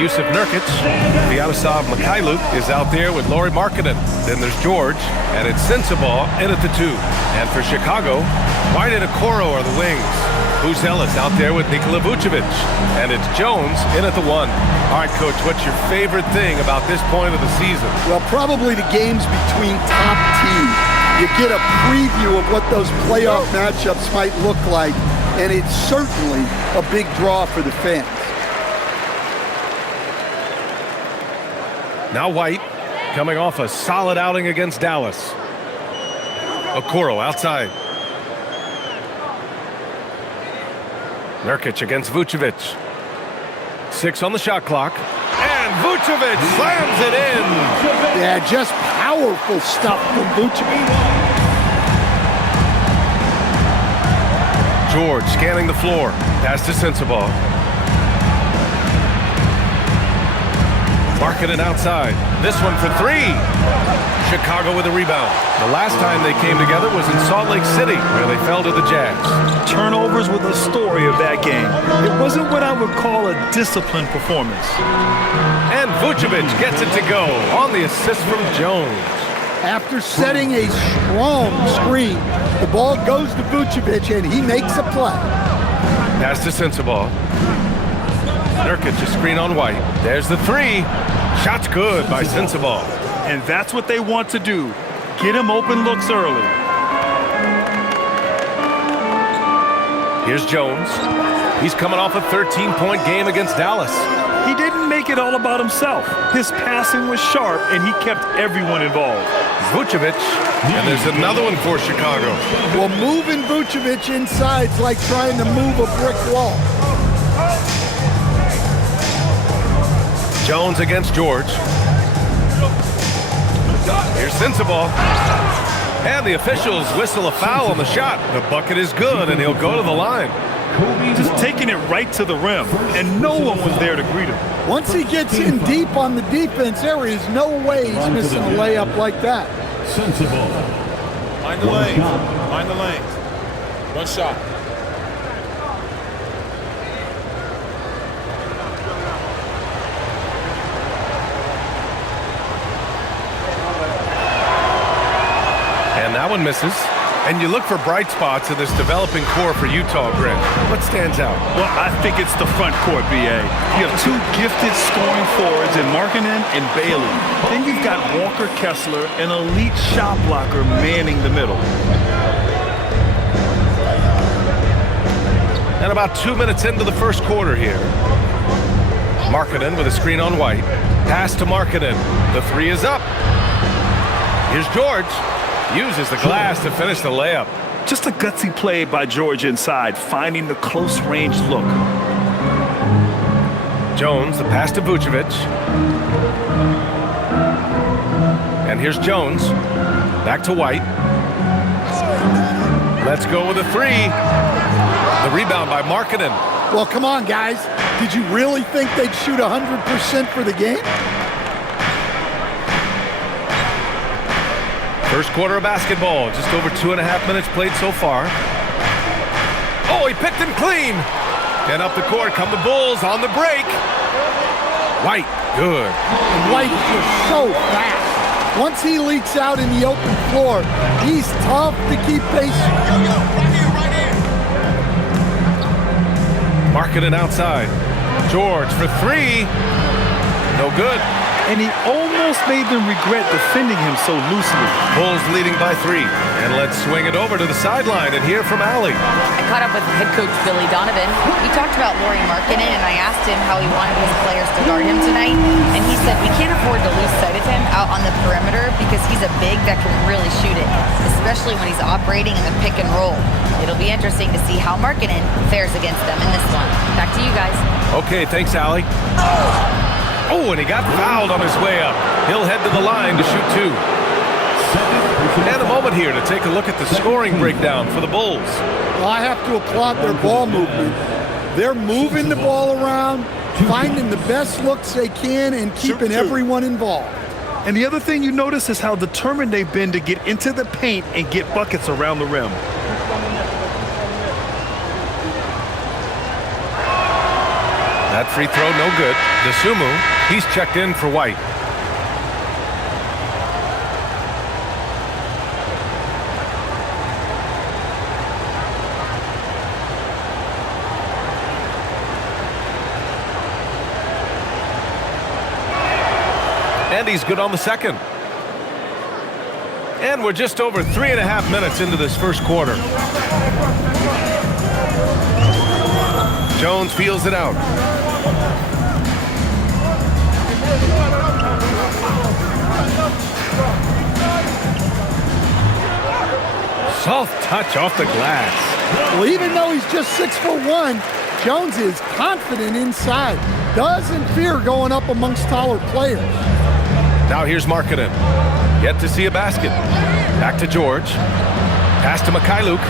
Yusuf Nurkic. Vladislav Mikhailuk is out there with Lauri Markkanen. Then there's George, and it's Sensabaugh in at the 2. And for Chicago, White and Okoro are the wings. Buzelis out there with Nikola Vucevic. And it's Jones in at the 1. All right, Coach, what's your favorite thing about this point of the season? Well, probably the games between top teams. You get a preview of what those playoff matchups might look like, and it's certainly a big draw for the fans. Now White, coming off a solid outing against Dallas. Okoro outside. Nurkic against Vucevic. 6 on the shot clock. And Vucevic slams it in. Yeah, just powerful stuff from Vucevic. George scanning the floor. Pass to Sensabaugh. Markkanen outside. This one for 3. Chicago with a rebound. The last time they came together was in Salt Lake City, where they fell to the Jazz. Turnovers were the story of that game. It wasn't what I would call a disciplined performance. And Vucevic gets it to go on the assist from Jones. After setting a strong screen, the ball goes to Vucevic, and he makes a play. Pass to Sensabaugh. Nurkic a screen on White. There's the 3. Shot's good by Sensabaugh. And that's what they want to do. Get him open looks early. Here's Jones. He's coming off a 13-point game against Dallas. He didn't make it all about himself. His passing was sharp, and he kept everyone involved. Vucevic, and there's another one for Chicago. Well, moving Vucevic inside's like trying to move a brick wall. Jones against George. Here's Sensabaugh. And the officials whistle a foul on the shot. The bucket is good, and he'll go to the line. Just taking it right to the rim, and no one was there to greet him. Once he gets in deep on the defense, there is no way he's missing a layup like that. Sensabaugh. Mind the lane. Mind the lane. One shot. And that one misses. And you look for bright spots in this developing core for Utah, Brent. What stands out? Well, I think it's the front court, B.A. You have 2 gifted scoring forwards in Markkanen and Bailey. Then you've got Walker Kessler, an elite shot blocker, manning the middle. And about 2 minutes into the first quarter here. Markkanen with a screen on White. Pass to Markkanen. The 3 is up. Here's George. Uses the glass to finish the layup. Just a gutsy play by George inside, finding the close-range look. Jones, the pass to Vucevic. And here's Jones. Back to White. Let's go with a 3. The rebound by Markkanen. Well, come on, guys. Did you really think they'd shoot 100% for the game? First quarter of basketball, just over 2.5 minutes played so far. Oh, he picked him clean. And up the court come the Bulls on the break. White, good. And White is just so fast. Once he leaks out in the open floor, he's tough to keep pace. Right here. Markkanen outside. George for 3. No good. And he almost made them regret defending him so loosely. Bulls leading by 3. And let's swing it over to the sideline and hear from Allie. I caught up with head coach Billy Donovan. He talked about Lauri Markkanen, and I asked him how he wanted his players to guard him tonight. And he said, we can't afford to lose sight of him out on the perimeter because he's a big that can really shoot it, especially when he's operating in the pick and roll. It'll be interesting to see how Markkanen fares against them in this one. Back to you guys. Okay, thanks, Allie. Oh, and he got fouled on his way up. He'll head to the line to shoot 2. And a moment here to take a look at the scoring breakdown for the Bulls. Well, I have to applaud their ball movement. They're moving the ball around, finding the best looks they can, and keeping everyone involved. And the other thing you notice is how determined they've been to get into the paint and get buckets around the rim. That free throw no good. Dosunmu, he's checked in for White. And he's good on the second. And we're just over 3.5 minutes into this first quarter. Jones feels it out. Soft touch off the glass. Well, even though he's just 6'1", Jones is confident inside. Doesn't fear going up amongst taller players. Now here's Markkanen. Yet to see a basket. Back to George. Pass to Mikhailuk.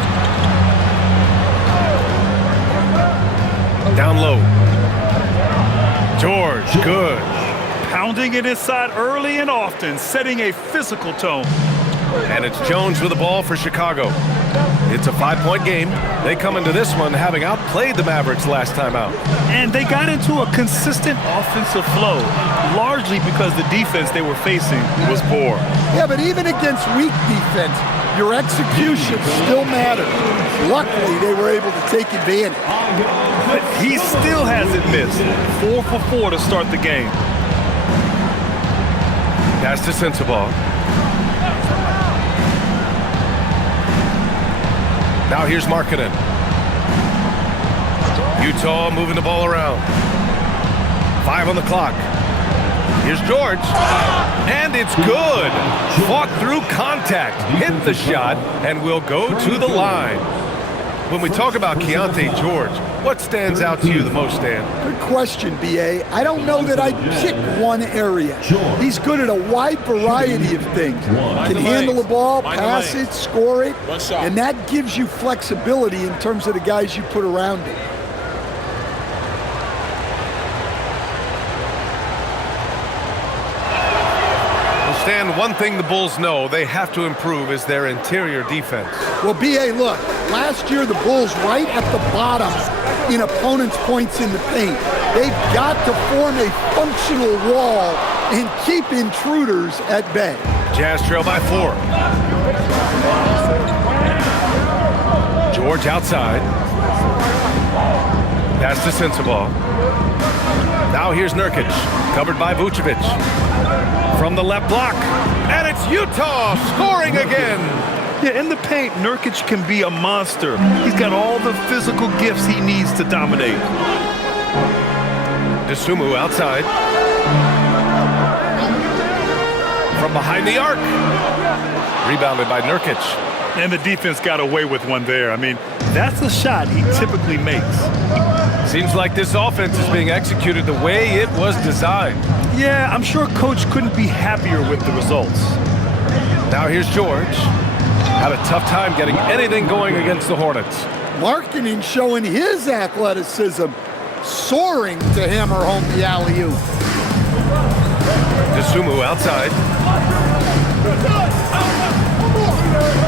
Down low. George, good. Pounding it inside early and often, setting a physical tone. And it's Jones with the ball for Chicago. It's a 5-point game. They come into this one having outplayed the Mavericks last time out. And they got into a consistent offensive flow, largely because the defense they were facing was poor. Yeah, but even against weak defense, your execution still matters. Luckily, they were able to take advantage. But he still hasn't missed. 4 for 4 to start the game. Pass to Sensabaugh. Now here's Markkanen. Utah moving the ball around. 5 on the clock. Here's George. And it's good. Fought through contact. Hit the shot and will go to the line. When we talk about Keontae George, what stands out to you the most, Dan? Good question, B.A. I don't know that I'd pick one area. He's good at a wide variety of things. Can handle the ball, pass it, score it, and that gives you flexibility in terms of the guys you put around him. Stan, one thing the Bulls know they have to improve is their interior defense. Well, B.A., look, last year the Bulls right at the bottom in opponents' points in the paint. They've got to form a functional wall and keep intruders at bay. Jazz trail by 4. George outside. Pass to Sensabaugh. Now here's Nurkic, covered by Vucevic. From the left block, and it's Utah scoring again. Yeah, in the paint, Nurkic can be a monster. He's got all the physical gifts he needs to dominate. Dosunmu outside. From behind the arc. Rebounded by Nurkic. And the defense got away with one there. I mean, that's a shot he typically makes. Seems like this offense is being executed the way it was designed. Yeah, I'm sure Coach couldn't be happier with the results. Now here's George. Had a tough time getting anything going against the Hornets. Markkanen showing his athleticism, soaring to hammer home the alley-oop. Dosunmu outside.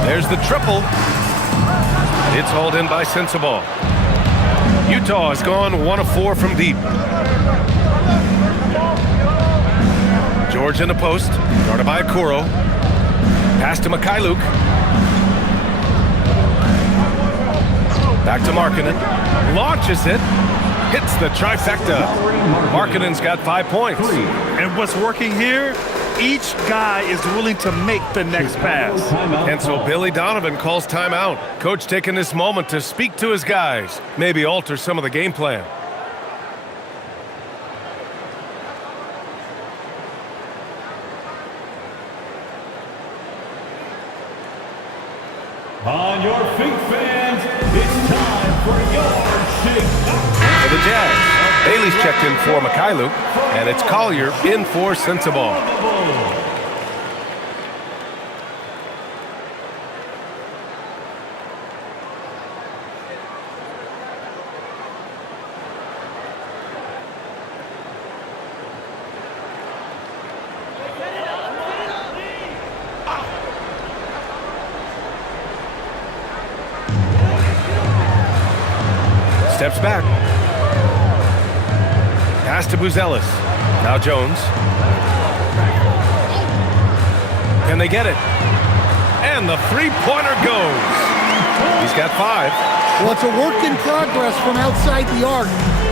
There's the triple. It's hauled in by Sensabaugh. Utah has gone 1 of 4 from deep. George in the post, guarded by Okoro. Pass to Mikhailuk. Back to Markkanen. Launches it. Hits the trifecta. Markkanen's got 5 points. And what's working here? Each guy is willing to make the next pass. And so Billy Donovan calls timeout. Coach taking this moment to speak to his guys. Maybe alter some of the game plan. On your feet, fans, it's time for your shake. For the Jazz, Bailey's checked in for Mikhailuk, and it's Collier in for Sensabaugh. Steps back. Pass to Buzelis. Now Jones. Can they get it? And the three-pointer goes. He's got 5. Well, it's a work in progress from outside the arc.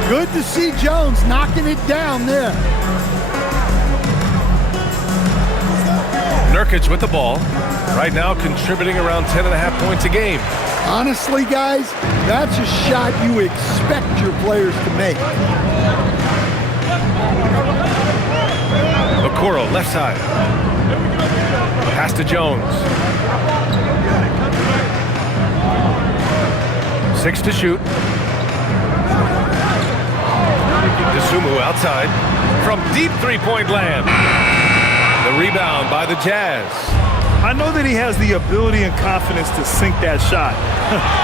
Good to see Jones knocking it down there. Nurkic with the ball. Right now contributing around 10.5 points a game. Honestly, guys, that's a shot you expect your players to make. Okoro, left side. Pass to Jones. 6 to shoot. DeSumo outside. From deep three-point land. The rebound by the Jazz. I know that he has the ability and confidence to sink that shot,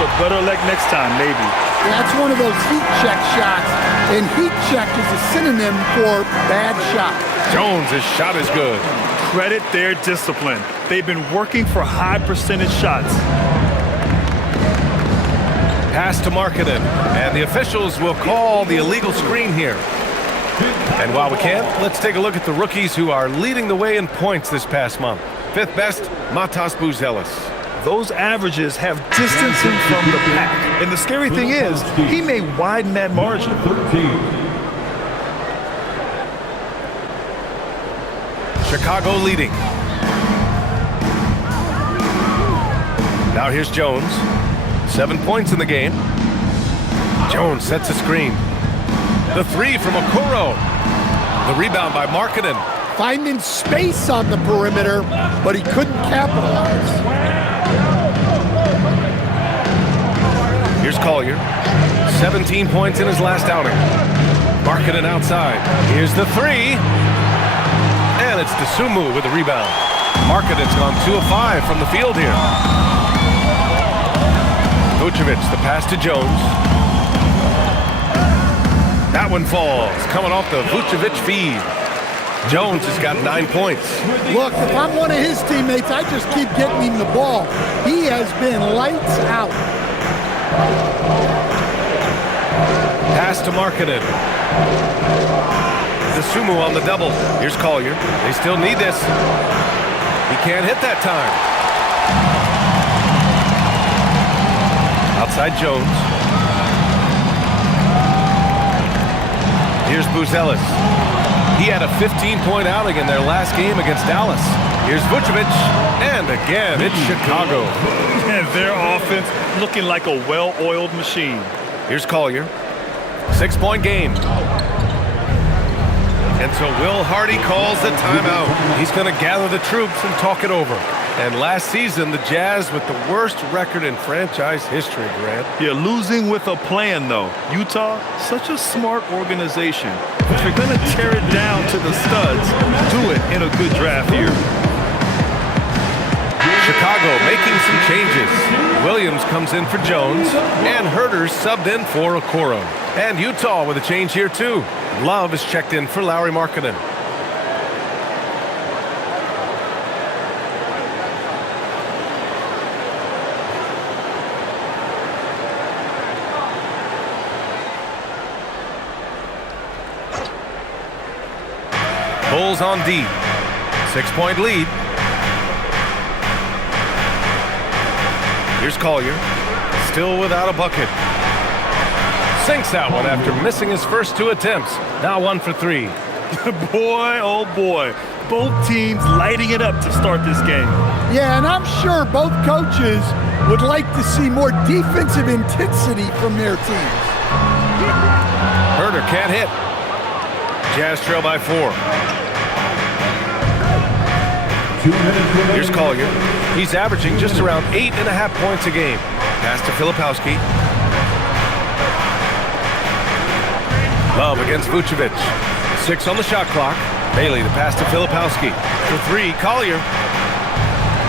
but better luck next time, maybe. That's one of those heat check shots, and heat check is a synonym for bad shot. Jones' shot is good. Credit their discipline. They've been working for high percentage shots. Pass to Markkanen, and the officials will call the illegal screen here. And while we can, let's take a look at the rookies who are leading the way in points this past month. 5th best, Matas Buzelis. Those averages have distanced him from the pack. And the scary thing is, he may widen that margin. 13. Chicago leading. Now here's Jones. 7 points in the game. Jones sets a screen. The 3 from Okoro. The rebound by Markkanen. Finding space on the perimeter, but he couldn't capitalize. Here's Collier. 17 points in his last outing. Markkanen outside. Here's the 3. And it's DeSumo with the rebound. Markkanen's gone 2 of 5 from the field here. Vucevic, the pass to Jones. That one falls, coming off the Vucevic feed. Jones has got 9 points. Look, if I'm one of his teammates, I just keep getting him the ball. He has been lights out. Pass to Markkanen. DeSumo on the double. Here's Collier. They still need this. He can't hit that time. Outside Jones. Here's Buzelis. He had a 15-point outing in their last game against Dallas. Here's Vucevic, and again, it's Chicago. And their offense looking like a well-oiled machine. Here's Collier. 6-point game. And so Will Hardy calls the timeout. He's going to gather the troops and talk it over. And last season, the Jazz with the worst record in franchise history, Grant. Yeah, losing with a plan, though. Utah, such a smart organization. If you're going to tear it down to the studs, do it in a good draft year. Chicago making some changes. Williams comes in for Jones, and Herter's subbed in for Okoro. And Utah with a change here, too. Love is checked in for Lauri Markkanen. Bulls on D. 6-point lead. Here's Collier. Still without a bucket. Sinks that one after missing his first 2 attempts. Now 1 for 3. Boy, oh boy. Both teams lighting it up to start this game. Yeah, and I'm sure both coaches would like to see more defensive intensity from their teams. Herter can't hit. Jazz trail by 4. Here's Collier. He's averaging just around 8.5 points a game. Pass to Filipowski. Love against Vucevic. 6 on the shot clock. Bailey, the pass to Filipowski. For 3, Collier.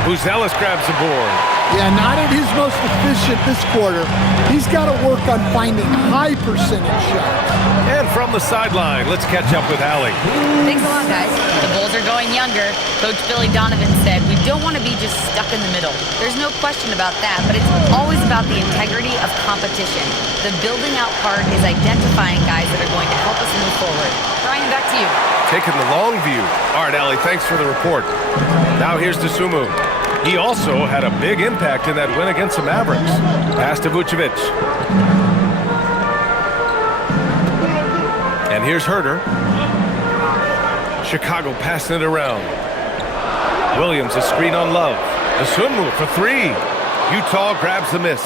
Buzelis grabs the board. Yeah, not at his most efficient this quarter. He's got to work on finding high percentage shots. And And from the sideline, let's catch up with Allie. Thanks a lot, guys. The Bulls are going younger. Coach Billy Donovan said, we don't want to be just stuck in the middle. There's no question about that, but it's always about the integrity of competition. The building out part is identifying guys that are going to help us move forward. Brian, back to you. Taking the long view. All right, Allie, thanks for the report. Now here's Dosunmu. He also had a big impact in that win against the Mavericks. Pass to Vucevic. And here's Herter. Chicago passing it around. Williams, a screen on Love. Dosunmu for three. Utah grabs the miss.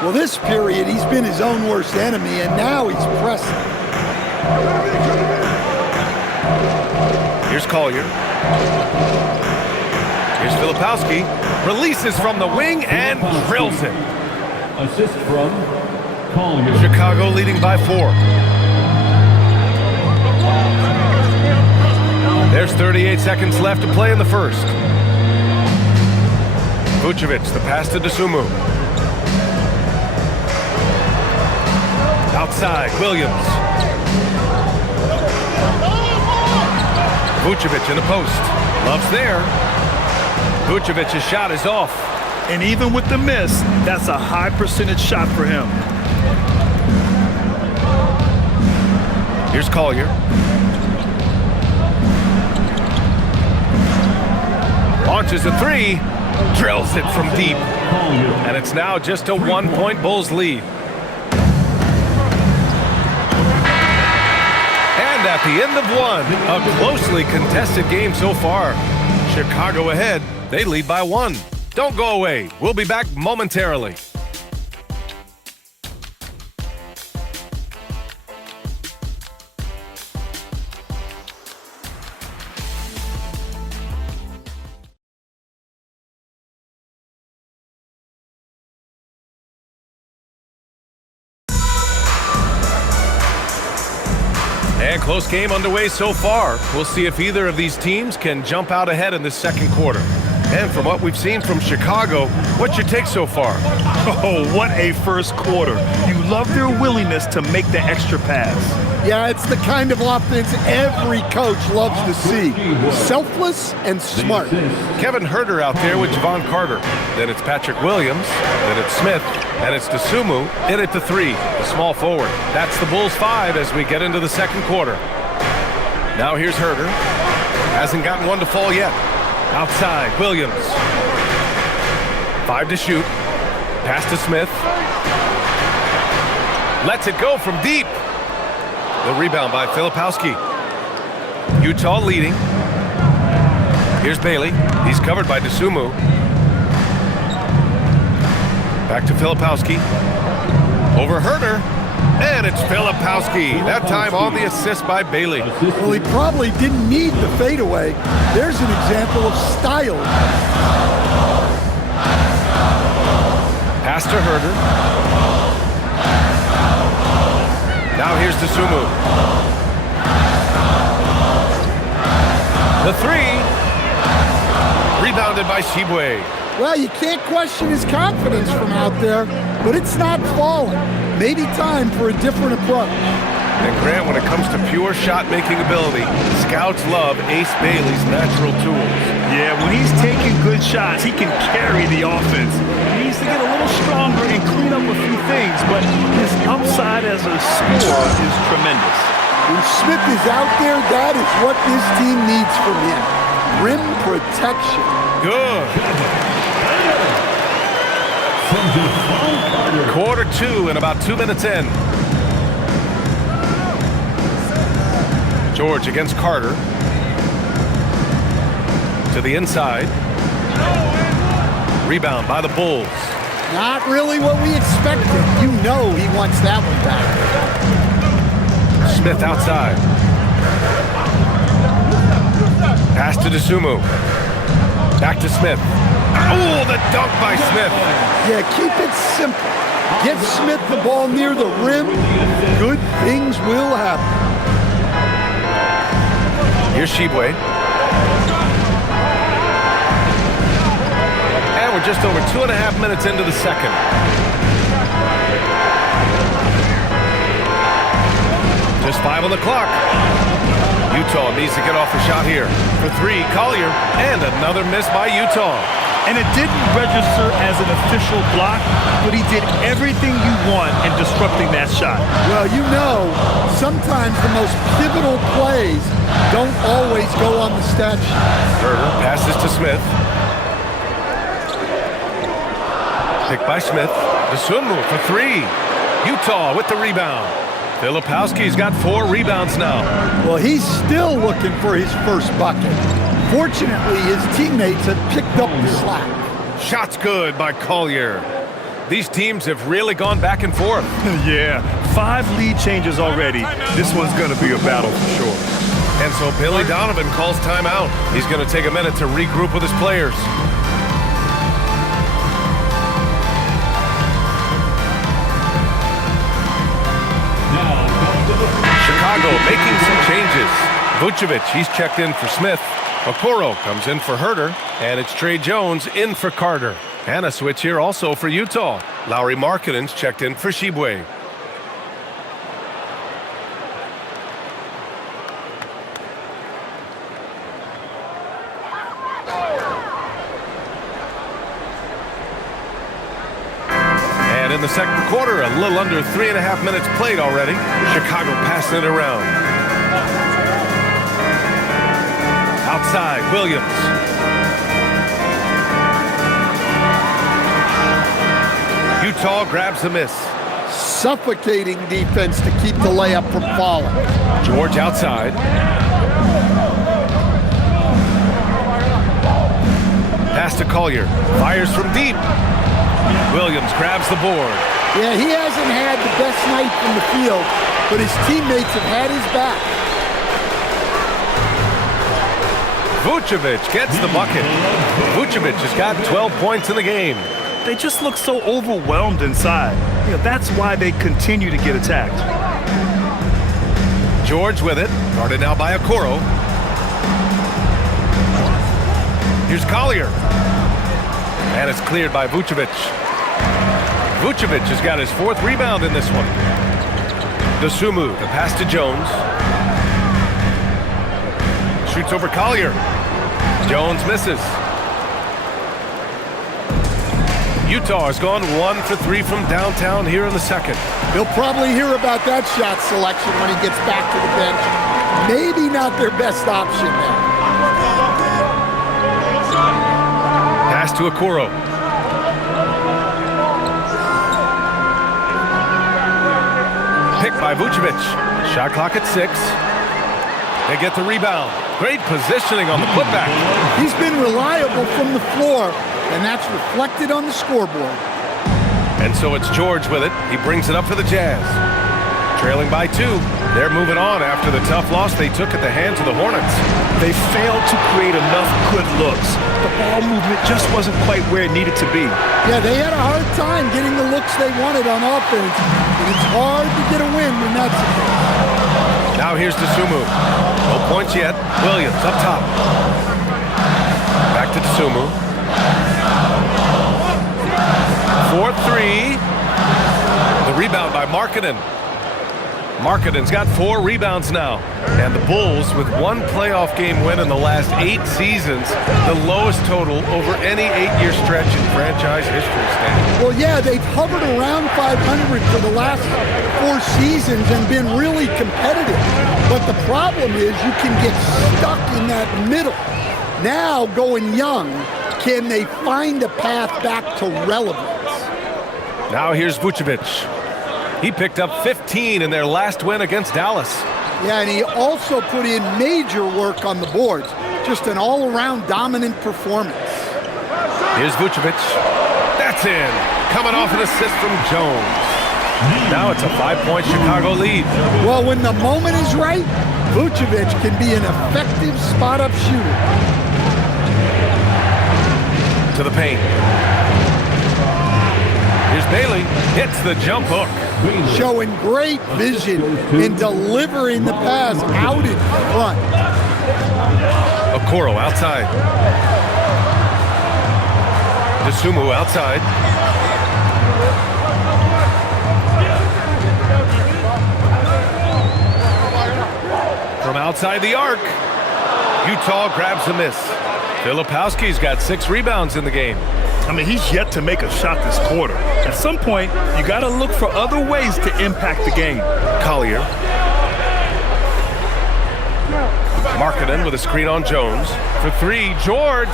Well, this period, he's been his own worst enemy, and now he's pressing. Here's Collier. Here's Filipowski. Releases from the wing and drills it. Assist from Collier. Chicago leading by 4. There's 38 seconds left to play in the first. Vucevic, the pass to Dosunmu. Outside, Williams. Vucevic in the post. Love's there. Vucevic's shot is off. And even with the miss, that's a high percentage shot for him. Here's Collier. Launches a three. Drills it from deep. And it's now just a 1-point Bulls lead. And at the end of one, a closely contested game so far. Chicago ahead. They lead by 1. Don't go away. We'll be back momentarily. And close game underway so far. We'll see if either of these teams can jump out ahead in the second quarter. And from what we've seen from Chicago, what's your take so far? Oh, what a first quarter. You love their willingness to make the extra pass. Yeah, it's the kind of offense every coach loves to see. Selfless and smart. Kevin Herter out there with Javon Carter. Then it's Patrick Williams. Then it's Smith. And it's Dosunmu in at the 3, the small forward. That's the Bulls 5 as we get into the second quarter. Now here's Herter. Hasn't gotten one to fall yet. Outside, Williams. 5 to shoot. Pass to Smith. Lets it go from deep. The rebound by Filipowski. Utah leading. Here's Bailey. He's covered by Dosunmu. Back to Filipowski. Over Herter. And it's Filipowski. That time on the assist by Bailey. Well, he probably didn't need the fadeaway. There's an example of style. Pass to Herter. Now here's Dosunmu. The 3. Rebounded by Shibwe. Well, you can't question his confidence from out there, but it's not falling. Maybe time for a different approach. And Grant, when it comes to pure shot-making ability, scouts love Ace Bailey's natural tools. Yeah, when he's taking good shots, he can carry the offense. He needs to get a little stronger and clean up a few things, but his upside as a scorer is tremendous. When Smith is out there, that is what this team needs from him. Rim protection. Good. Quarter 2 and about 2 minutes in. George against Carter. To the inside. Rebound by the Bulls. Not really what we expected. You know he wants that one back. Smith outside. Pass to Dosunmu. Back to Smith. Oh, the dunk by Smith. Yeah, keep it simple. Get Smith the ball near the rim. Good things will happen. Here's Shibwe. And we're just over 2.5 minutes into the second. Just 5 on the clock. Utah needs to get off a shot here. For 3, Collier, and another miss by Utah. And it didn't register as an official block, but he did everything you want in disrupting that shot. Well, you know, sometimes the most pivotal plays don't always go on the stat sheet. Herder passes to Smith. Picked by Smith. Dosunmu for 3. Utah with the rebound. Filipowski's got 4 rebounds now. Well, he's still looking for his first bucket. Fortunately, his teammates have picked up the slack. Shots good by Collier. These teams have really gone back and forth. Yeah, 5 lead changes already. This one's going to be a battle for sure. And so Billy Donovan calls timeout. He's going to take a minute to regroup with his players. Chicago making some changes. Vucevic, he's checked in for Smith. Okoro comes in for Herder, and it's Trey Jones in for Carter. And a switch here also for Utah. Lauri Markkanen's checked in for Shibwe. And in the second quarter, a little under 3.5 minutes played already. Chicago passing it around. Outside, Williams. Utah grabs the miss. Suffocating defense to keep the layup from falling. George outside. Pass to Collier. Fires from deep. Williams grabs the board. Yeah, he hasn't had the best night from the field, but his teammates have had his back. Vucevic gets the bucket. Vucevic has got 12 points in the game. They just look so overwhelmed inside. You know, that's why they continue to get attacked. George with it. Guarded now by Okoro. Here's Collier. And it's cleared by Vucevic. Vucevic has got his 4th rebound in this one. Dosunmu, the pass to Jones. Shoots over Collier. Jones misses. Utah has gone 1 for 3 from downtown here in the second. He'll probably hear about that shot selection when he gets back to the bench. Maybe not their best option there. Pass to Okoro. Picked by Vucevic. Shot clock at 6. They get the rebound. Great positioning on the putback. He's been reliable from the floor, and that's reflected on the scoreboard. And so it's George with it. He brings it up for the Jazz. Trailing by 2. They're moving on after the tough loss they took at the hands of the Hornets. They failed to create enough good looks. The ball movement just wasn't quite where it needed to be. Yeah, they had a hard time getting the looks they wanted on offense, and it's hard to get a win when that's the case. Now here's Dosunmu. No points yet. Williams up top. Back to Dosunmu. 4-3. The rebound by Markkanen. Markkanen's got 4 rebounds now. And the Bulls, with 1 playoff game win in the last 8 seasons, the lowest total over any 8-year stretch in franchise history, Stan. Well, yeah, they've hovered around 500 for the last 4 seasons and been really competitive. But the problem is you can get stuck in that middle. Now, going young, can they find a path back to relevance? Now here's Vucevic. He picked up 15 in their last win against Dallas. Yeah, and he also put in major work on the boards. Just an all-around dominant performance. Here's Vucevic. That's in. Coming off an assist from Jones. Now it's a 5-point Chicago lead. Well, when the moment is right, Vucevic can be an effective spot-up shooter. To the paint. Here's Bailey. Hits the jump hook. Showing great vision in delivering the pass out in front. Okoro outside. Dosunmu outside. outside the arc. Utah grabs the miss. Filipowski's got 6 rebounds in the game. I mean, he's yet to make a shot this quarter. At some point, you got to look for other ways to impact the game. Collier. Markkanen with a screen on Jones. For 3, George.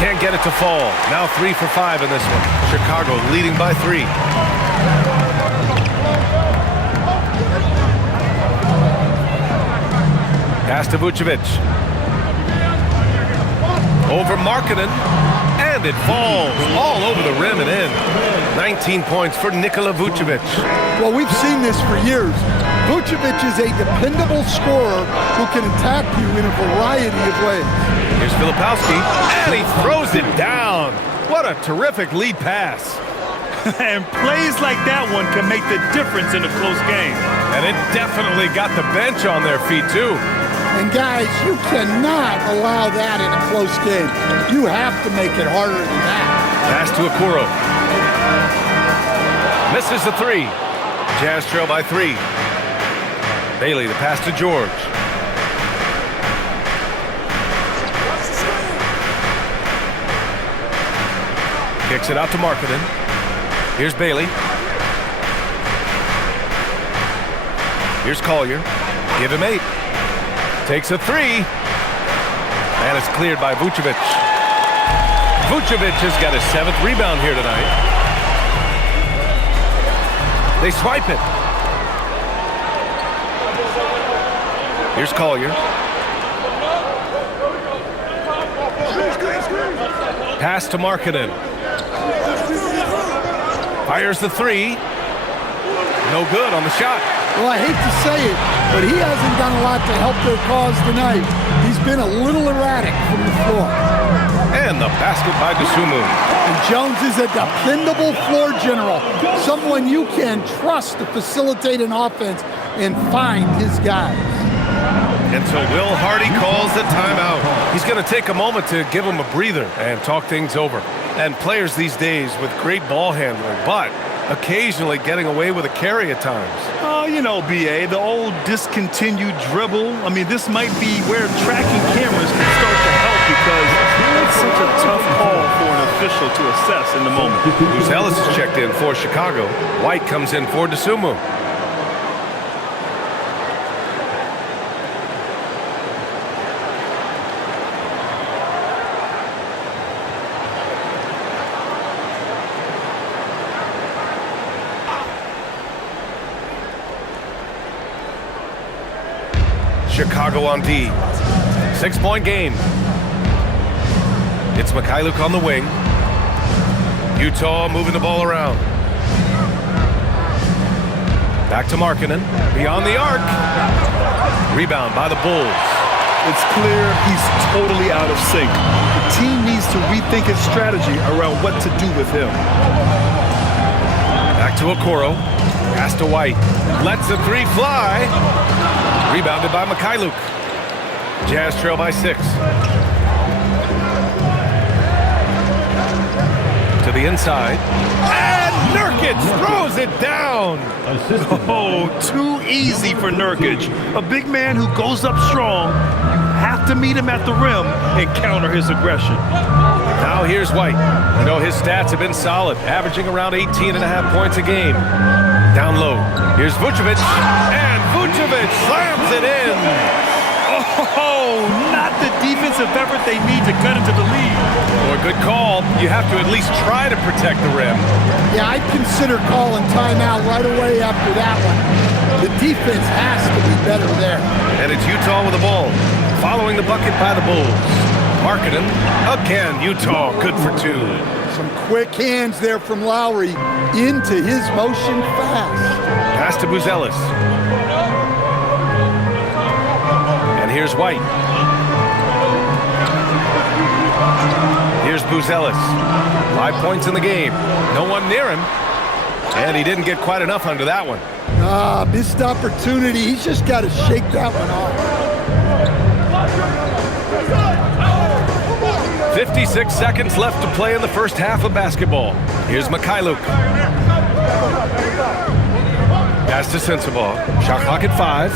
Can't get it to fall. Now 3 for 5 in this one. Chicago leading by 3. Pass to Vucevic. Over Markkanen. And it falls all over the rim and in. 19 points for Nikola Vucevic. Well, we've seen this for years. Vucevic is a dependable scorer who can attack you in a variety of ways. Here's Filipowski, and he throws it down. What a terrific lead pass. And plays like that one can make the difference in a close game. And it definitely got the bench on their feet, too. And guys, you cannot allow that in a close game. You have to make it harder than that. Pass to Okoro. Misses the 3. Jazz trail by 3. Bailey, the pass to George. Kicks it out to Markkanen. Here's Bailey. Here's Collier. Give him 8. Takes a 3. And it's cleared by Vucevic. Vucevic has got his 7th rebound here tonight. They swipe it. Here's Collier. Pass to Markkanen. Fires the 3. No good on the shot. Well, I hate to say it, but he hasn't done a lot to help their cause tonight. He's been a little erratic from the floor. And the basket by Dosunmu. And Jones is a dependable floor general, someone you can trust to facilitate an offense and find his guys. Until Will Hardy calls the timeout. He's going to take a moment to give him a breather and talk things over. And players these days with great ball handling, but occasionally getting away with a carry at times. Oh, you know, BA, the old discontinued dribble. I mean, this might be where tracking cameras can start to help because it's such a tough call for an official to assess in the moment. Ellis is checked in for Chicago. White comes in for Dosunmu. Chicago on D. 6-point game. It's Mikhailuk on the wing. Utah moving the ball around. Back to Markkanen. Beyond the arc. Rebound by the Bulls. It's clear he's totally out of sync. The team needs to rethink its strategy around what to do with him. Back to Okoro. Pass to White. Lets the 3 fly. Rebounded by Mikhailuk. Jazz trail by 6. To the inside. And Nurkic throws it down. Oh, too easy for Nurkic. A big man who goes up strong. You have to meet him at the rim and counter his aggression. Now here's White. You know, his stats have been solid, averaging around 18.5 points a game. Down low. Here's Vucevic. And Vucevic slams it in. Oh, not the defensive effort they need to cut into the lead. Boy, good call. You have to at least try to protect the rim. Yeah, I'd consider calling timeout right away after that one. The defense has to be better there. And it's Utah with the ball. Following the bucket by the Bulls. Markkanen. Again, Utah good for 2. Some quick hands there from Lowry into his motion fast. Pass to Buzelis. And here's White. Here's Buzelis. 5 points in the game. No one near him. And he didn't get quite enough under that one. Missed opportunity. He's just got to shake that one off. 56 seconds left to play in the first half of basketball. Here's Mikhailuk. Pass to Sensabaugh. Shot clock at 5.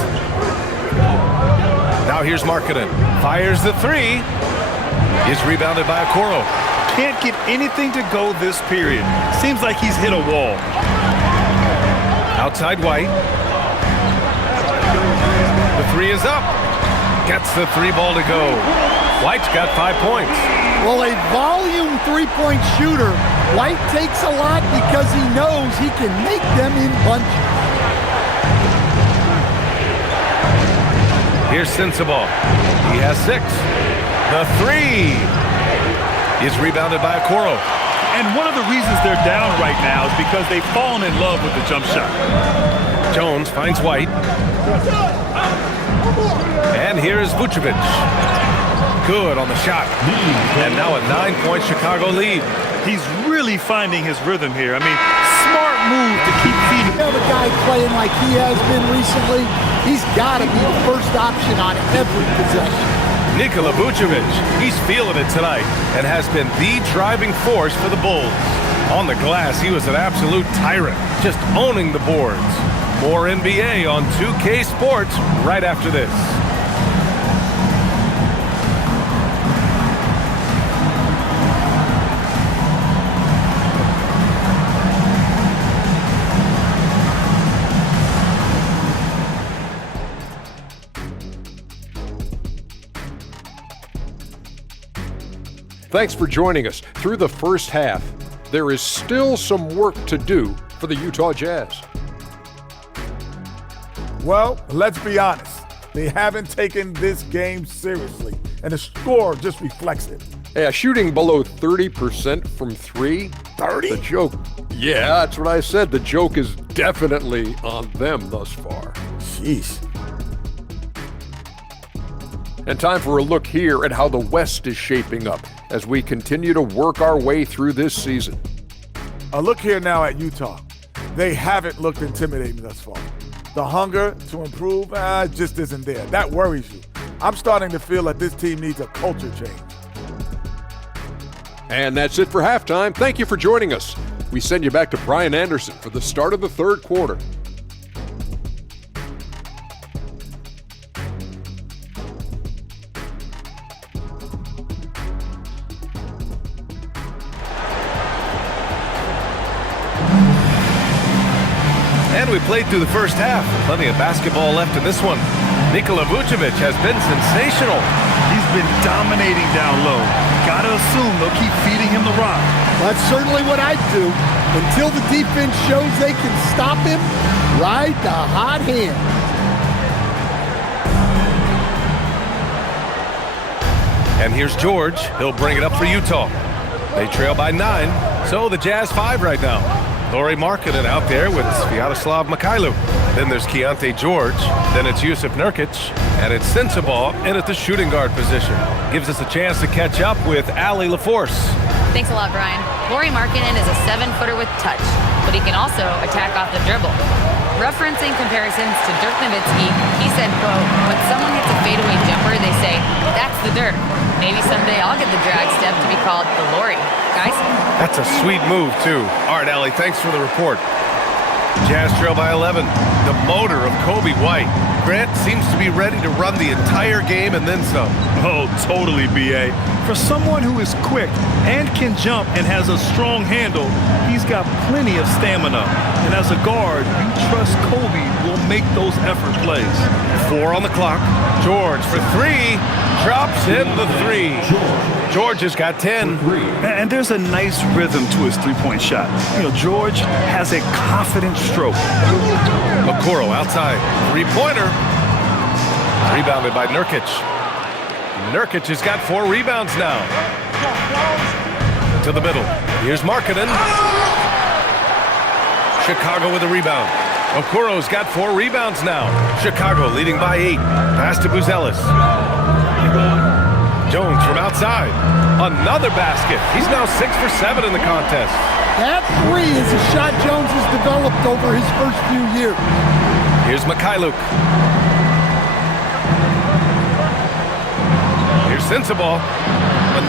Now Now here's Markkanen. Fires the three. Is rebounded by Okoro. Can't get anything to go this period. Seems like he's hit a wall. Outside White. The three is up. Gets the three ball to go. White's got 5 points. Well, a volume three-point shooter, White takes a lot because he knows he can make them in bunches. Here's Sensabaugh. He has 6. The three is rebounded by Okoro. And one of the reasons they're down right now is because they've fallen in love with the jump shot. Jones finds White. And here's Vucevic. Good on the shot. And now a 9-point Chicago lead. He's really finding his rhythm here. I mean, smart move to keep feeding. You have a guy playing like he has been recently, he's got to be the first option on every possession. Nikola Vucevic, he's feeling it tonight and has been the driving force for the Bulls. On the glass, he was an absolute tyrant, just owning the boards. More NBA on 2K Sports right after this. Thanks for joining us. Through the first half, there is still some work to do for the Utah Jazz. Well, let's be honest. They haven't taken this game seriously, and the score just reflects it. Yeah, shooting below 30% from three. 30? The joke. Yeah, that's what I said. The joke is definitely on them thus far. Jeez. And time for a look here at how the West is shaping up as we continue to work our way through this season. A look here now at Utah. They haven't looked intimidating thus far. The hunger to improve just isn't there. That worries you. I'm starting to feel that this team needs a culture change. And that's it for halftime. Thank you for joining us. We send you back to Brian Anderson for the start of the third quarter. And we played through the first half. Plenty of basketball left in this one. Nikola Vucevic has been sensational. He's been dominating down low. Gotta assume they'll keep feeding him the rock. That's certainly what I'd do. Until the defense shows they can stop him, ride the hot hand. And here's George. He'll bring it up for Utah. They trail by 9, so the Jazz 5 right now. Lauri Markkanen out there with Sviatoslav Mikhailuk. Then there's Keontae George. Then it's Jusuf Nurkic. And it's Sensabaugh in at the shooting guard position. Gives us a chance to catch up with Allie LaForce. Thanks a lot, Brian. Lauri Markkanen is a 7-footer with touch, but he can also attack off the dribble. Referencing comparisons to Dirk Nowitzki, he said, quote, when someone hits a fadeaway jumper, they say, that's the Dirk. Maybe someday I'll get the drag step to be called the Lauri. Guys? That's a sweet move, too. All right, Allie, thanks for the report. Jazz trail by 11. The motor of Kobe White. Grant seems to be ready to run the entire game and then some. Oh, totally, B.A. For someone who is quick and can jump and has a strong handle, he's got plenty of stamina. And as a guard, you trust Kobe will make those effort plays. 4 on the clock. George for 3. Drops in the 3. George has got 10. And there's a nice rhythm to his three-point shot. You know, George has a confident stroke. Okoro outside. 3-pointer. Rebounded by Nurkic. Nurkic has got 4 rebounds now. To the middle. Here's Markkanen. Chicago with a rebound. Okoro's got 4 rebounds now. Chicago leading by 8. Pass to Buzelis. Jones from outside. Another basket. He's now 6 for 7 in the contest. That 3 is a shot Jones has developed over his first few years. Here's Mikhailuk. Here's Sensabaugh.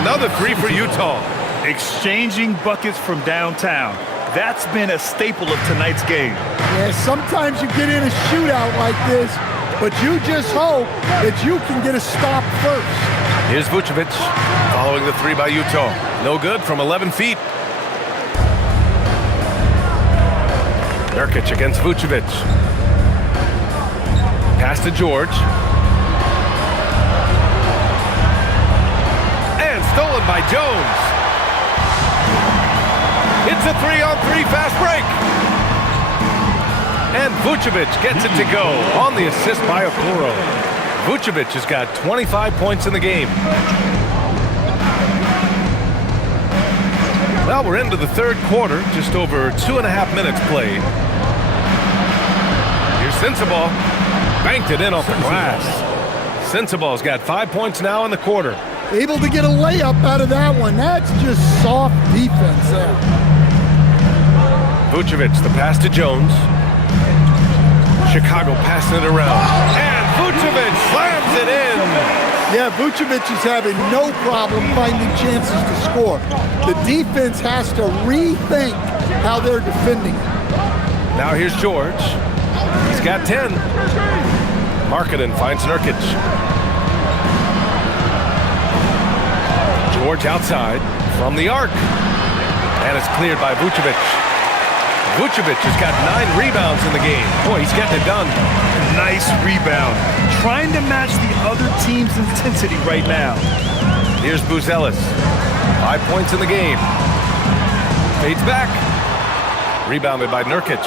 Another 3 for Utah. Exchanging buckets from downtown. That's been a staple of tonight's game. Yeah, sometimes you get in a shootout like this, but you just hope that you can get a stop first. Here's Vucevic following the three by Utah. No good from 11 feet. Nurkic against Vucevic. Pass to George. And stolen by Jones. It's a 3-on-3 fast break. And Vucevic gets it to go on the assist by Okoro. Vucevic has got 25 points in the game. Well, we're into the third quarter, just over 2.5 minutes played. Here's Sensabaugh. Banked it in off the glass. Sensabaugh's got 5 points now in the quarter. Able to get a layup out of that one. That's just soft defense there. Vucevic, the pass to Jones. Chicago passing it around. And Vucevic slams it in. Yeah, Vucevic is having no problem finding chances to score. The defense has to rethink how they're defending it. Now here's George. He's got 10. Markkanen finds Nurkic. George outside from the arc. And it's cleared by Vucevic. Vucevic has got 9 rebounds in the game. Boy, he's getting it done. Nice rebound. Trying to match the other team's intensity right now. Here's Buzelis. 5 points in the game. Fades back. Rebounded by Nurkic.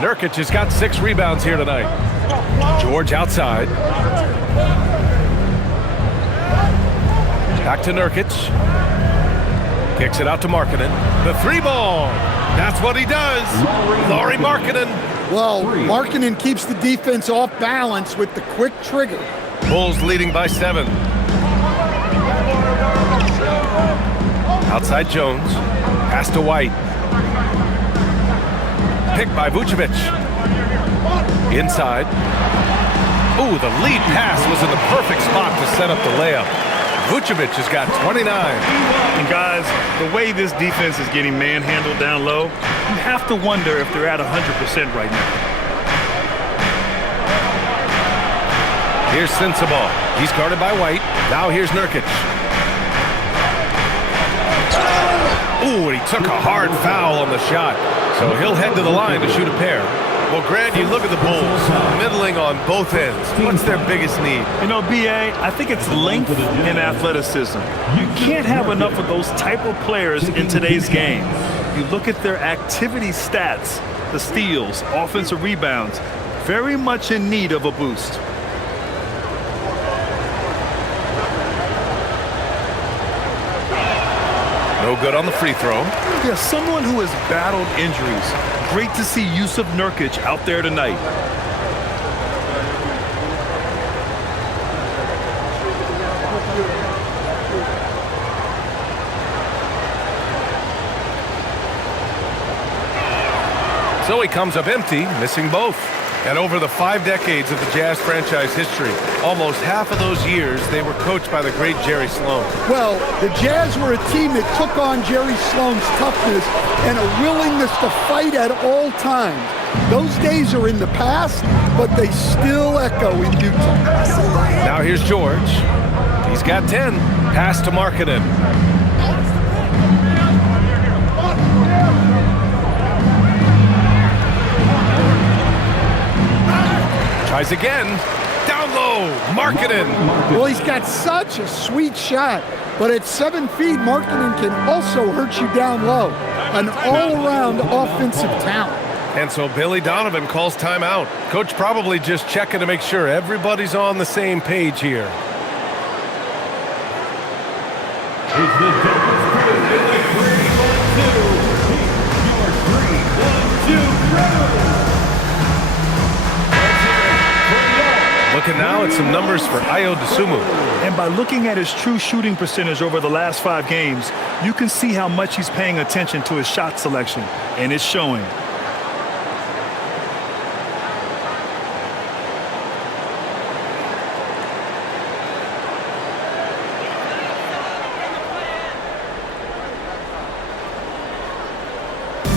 Nurkic has got 6 rebounds here tonight. George outside. Back to Nurkic. Kicks it out to Markkanen. The 3-ball. That's what he does. Lauri Markkanen. Well, Markkanen keeps the defense off balance with the quick trigger. Bulls leading by 7. Outside Jones. Pass to White. Picked by Vucevic. Inside. Ooh, the lead pass was in the perfect spot to set up the layup. Vucevic has got 29. And guys, the way this defense is getting manhandled down low, you have to wonder if they're at 100% right now. Here's Sensabaugh. He's guarded by White. Now here's Nurkic. Ooh, and he took a hard foul on the shot. So he'll head to the line to shoot a pair. Well, Grant, you look at the Bulls, middling on both ends. What's their biggest need? You know, B.A., I think it's length and athleticism. You can't have enough of those type of players in today's game. You look at their activity stats, the steals, offensive rebounds, very much in need of a boost. No good on the free throw. Yeah, someone who has battled injuries. Great to see Yusuf Nurkic out there tonight. So he comes up empty, missing both. And over the 5 decades of the Jazz franchise history, almost half of those years, they were coached by the great Jerry Sloan. Well, the Jazz were a team that took on Jerry Sloan's toughness and a willingness to fight at all times. Those days are in the past, but they still echo in Utah. Now here's George. He's got 10. Pass to Markkanen. Tries again. Down low. Markkanen. Well, he's got such a sweet shot, but at 7 feet, Markkanen can also hurt you down low. An all-around offensive talent. And so Billy Donovan calls timeout. Coach probably just checking to make sure everybody's on the same page here. It's the Dallas Billy 3-1-2. Looking now at some numbers for Ayo Dosunmu. And by looking at his true shooting percentage over the last 5 games, you can see how much he's paying attention to his shot selection, and it's showing.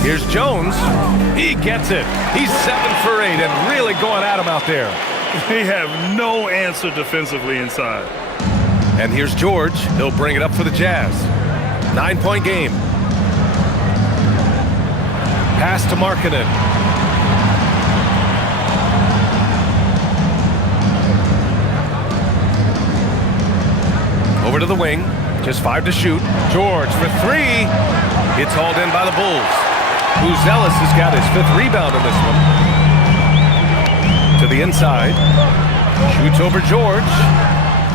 Here's Jones. He gets it. He's 7 for 8 and really going at him out there. They have no answer defensively inside. And here's George. He'll bring it up for the Jazz. 9-point game. Pass to Markkanen. Over to the wing. Just 5 to shoot. George for 3. It's hauled in by the Bulls. Buzelis has got his 5th rebound in this one. To the inside. Shoots over George.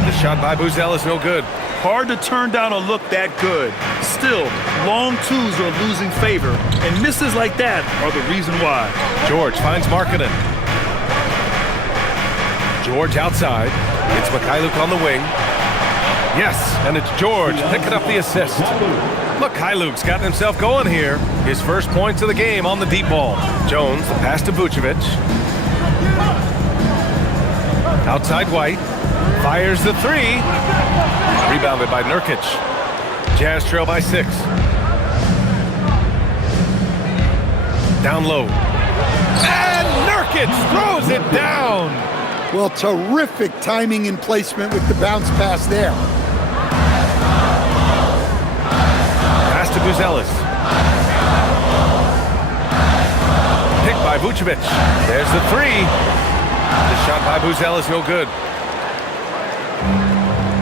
The shot by Buzelis no good. Hard to turn down a look that good. Still, long twos are losing favor, and misses like that are the reason why. George finds Markkanen. George outside. It's Mikhailuk on the wing. Yes, and it's George picking up the assist. Mikhailuk's gotten himself going here. His first points of the game on the deep ball. Jones, the pass to Vucevic. Outside White. Fires the 3. Rebounded by Nurkic. Jazz trail by 6. Down low. And Nurkic throws it down. Well, terrific timing and placement with the bounce pass there. Pass to Buzelis. Picked by Vucevic. There's the 3. The shot by Buzelis no good.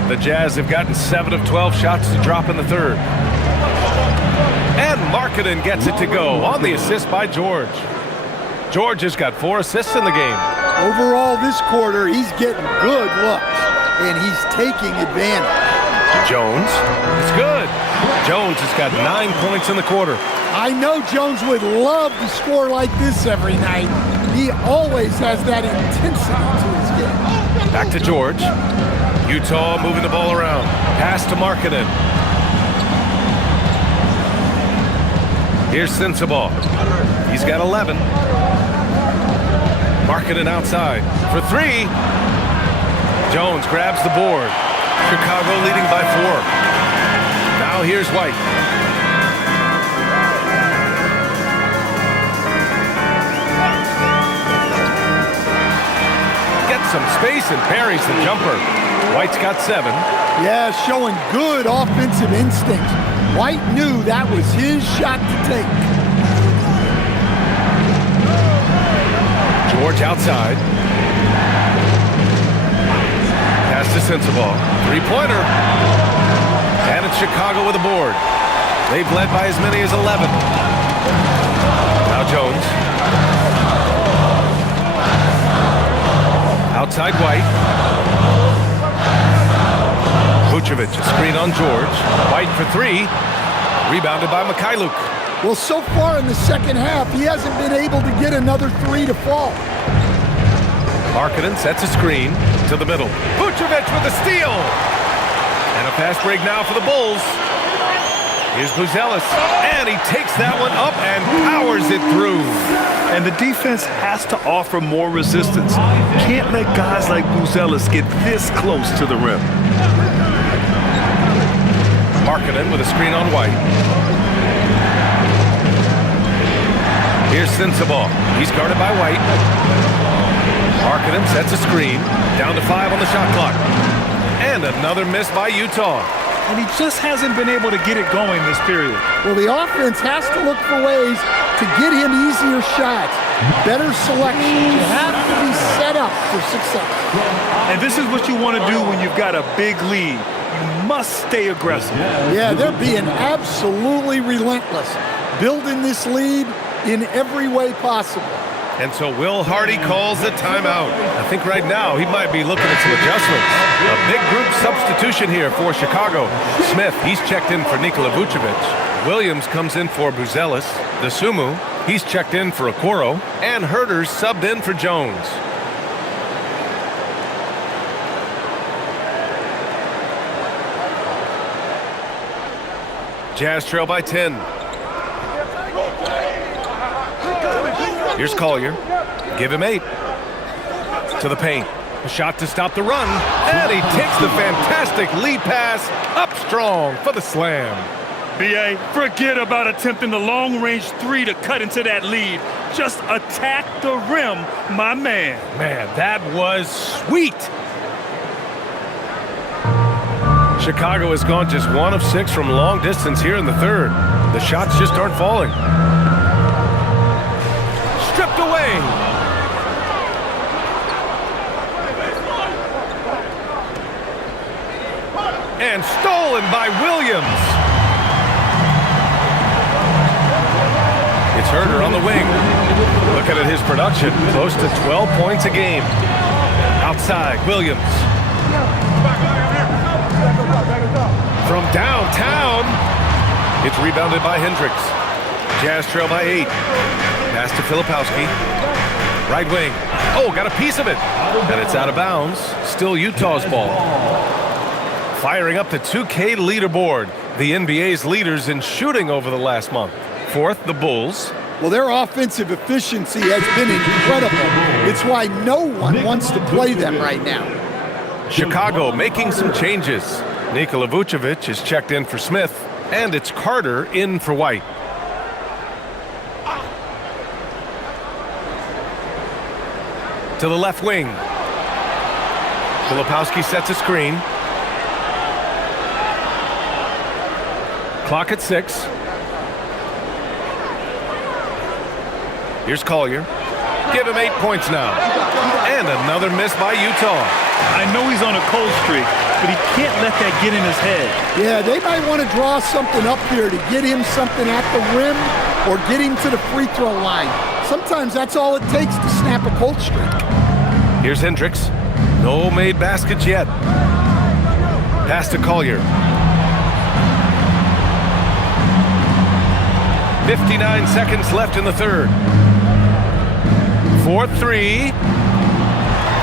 The Jazz have gotten 7 of 12 shots to drop in the third. And Markkanen gets it to go on the assist by George. George has got 4 assists in the game. Overall, this quarter, he's getting good looks, and he's taking advantage. Jones, it's good. Jones has got 9 points in the quarter. I know Jones would love to score like this every night. He always has that intensity to his game. Back to George. Utah moving the ball around. Pass to Markkanen. Here's Sensabaugh. He's got 11. Markkanen outside for 3. Jones grabs the board. Chicago leading by 4. Now here's White. Gets some space and buries the jumper. White's got 7. Yeah, showing good offensive instincts. White knew that was his shot to take. George outside. Pass to Sensabaugh. 3-pointer. And it's Chicago with a board. They've led by as many as 11. Now Jones. Outside White. Vucevic, a screen on George. White for 3. Rebounded by Mikhailuk. Well, so far in the second half, he hasn't been able to get another 3 to fall. Markkanen sets a screen to the middle. Vucevic with a steal. And a fast break now for the Bulls. Here's Buzelis. And he takes that one up and powers it through. And the defense has to offer more resistance. Can't let guys like Buzelis get this close to the rim. Markkanen with a screen on White. Here's Sensabaugh. He's guarded by White. Markkanen sets a screen. Down to 5 on the shot clock. And another miss by Utah. And he just hasn't been able to get it going this period. Well, the offense has to look for ways to get him easier shots. Better selection. You have to be set up for success. And this is what you want to do when you've got a big lead. You must stay aggressive. Yeah, they're being absolutely relentless. Building this lead in every way possible. And so Will Hardy calls the timeout. I think right now he might be looking at some adjustments. A big group substitution here for Chicago. Smith, he's checked in for Nikola Vucevic. Williams comes in for Buzelis. Dosunmu, he's checked in for Okoro. And Herter's subbed in for Jones. Jazz trail by 10. Here's Collier. Give him 8. To the paint. A shot to stop the run. And he takes the fantastic lead pass up strong for the slam. B.A., forget about attempting the long-range three to cut into that lead. Just attack the rim, my man. Man, that was sweet. Chicago has gone just 1 of 6 from long distance here in the third. The shots just aren't falling. Stripped away. And stolen by Williams. It's Herder on the wing. Looking at his production, close to 12 points a game. Outside, Williams. From downtown, it's rebounded by Hendricks. Jazz trail by 8. Pass to Filipowski. Right wing. Oh, got a piece of it. And it's out of bounds. Still Utah's ball. Firing up the 2K leaderboard. The NBA's leaders in shooting over the last month. Fourth, the Bulls. Well, their offensive efficiency has been incredible. It's why no one wants to play them right now. Chicago making some changes. Nikola Vucevic is checked in for Smith, and it's Carter in for White. To the left wing. Filipowski sets a screen. Clock at 6. Here's Collier. Give him 8 points now. And another miss by Utah. I know he's on a cold streak, but he can't let that get in his head. Yeah, they might want to draw something up here to get him something at the rim or get him to the free throw line. Sometimes that's all it takes to snap a cold streak. Here's Hendricks. No made baskets yet. Pass to Collier. 59 seconds left in the third. 4-3.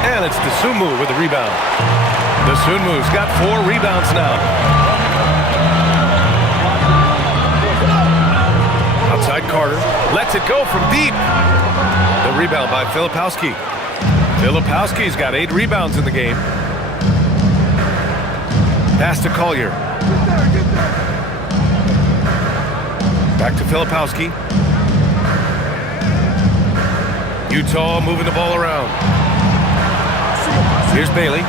And it's Dosunmu with the rebound. Dosunmu's got 4 rebounds now. Outside Carter. Lets it go from deep. The rebound by Filipowski. Filipowski's got 8 rebounds in the game. Pass to Collier. Back to Filipowski. Utah moving the ball around. Here's Bailey.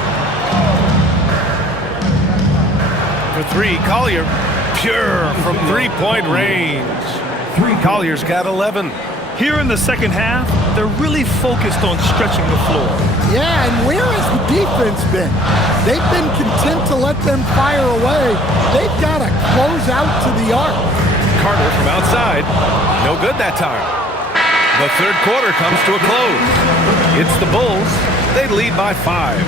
For 3, Collier. Pure from 3-point range. Collier's got 11. Here in the second half, they're really focused on stretching the floor. Yeah, and where has the defense been? They've been content to let them fire away. They've got to close out to the arc. Carter from outside. No good that time. The third quarter comes to a close. It's the Bulls. They lead by 5.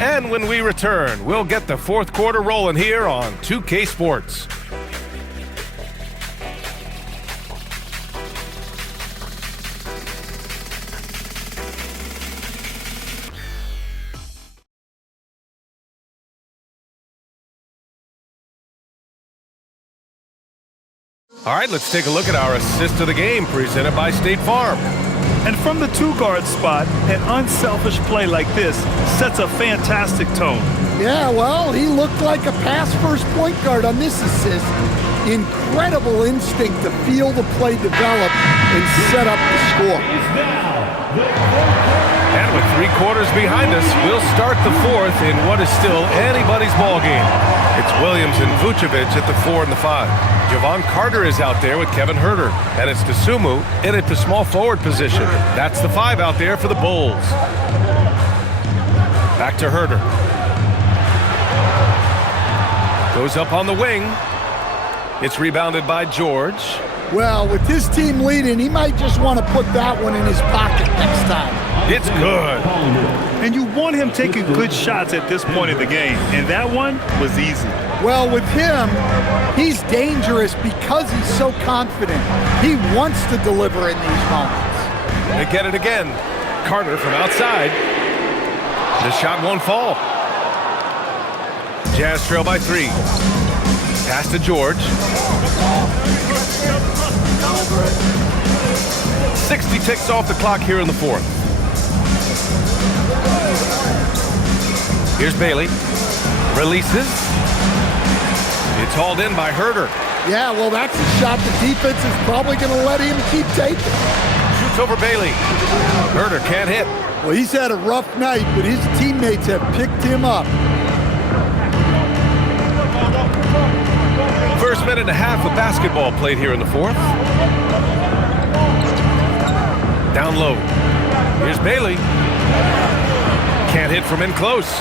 And when we return, we'll get the fourth quarter rolling here on 2K Sports. All right, let's take a look at our assist of the game presented by State Farm. And from the 2-guard spot, an unselfish play like this sets a fantastic tone. Yeah, well, he looked like a pass-first point guard on this assist. Incredible instinct to feel the play develop and set up the score. And with 3 quarters behind us, we'll start the fourth in what is still anybody's ball game. It's Williams and Vucevic at the 4 and the 5. Javon Carter is out there with Kevin Herder, and it's Dosunmu in at the small forward position. That's the 5 out there for the Bulls. Back to Herder. Goes up on the wing. It's rebounded by George. Well, with his team leading, he might just want to put that one in his pocket next time. It's good. And you want him taking good shots at this point in the game, and that one was easy. Well, with him, he's dangerous because he's so confident. He wants to deliver in these moments. They get it again. Carter from outside. The shot won't fall. Jazz trail by 3. Pass to George. 60 ticks off the clock here in the fourth. Here's Bailey. Releases. It's hauled in by Herder. Yeah, well, that's a shot the defense is probably going to let him keep taking. Shoots over Bailey. Herder can't hit. Well, he's had a rough night, but his teammates have picked him up. First minute and a half of basketball played here in the fourth. Down low. Here's Bailey. Can't hit from in close.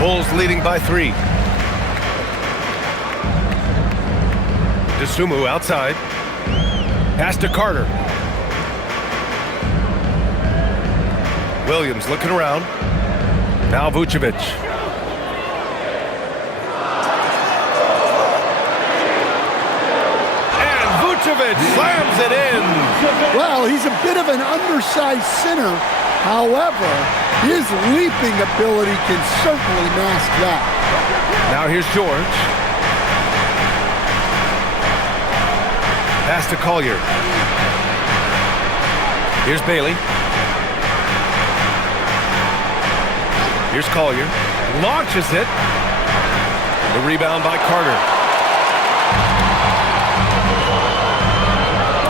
Bulls leading by 3. Dosunmu outside. Pass to Carter. Williams looking around. Now Vucevic. And Vucevic slams it in. Well, he's a bit of an undersized center. However, his leaping ability can certainly mask that. Now here's George. Pass to Collier. Here's Bailey. Here's Collier. Launches it. The rebound by Carter.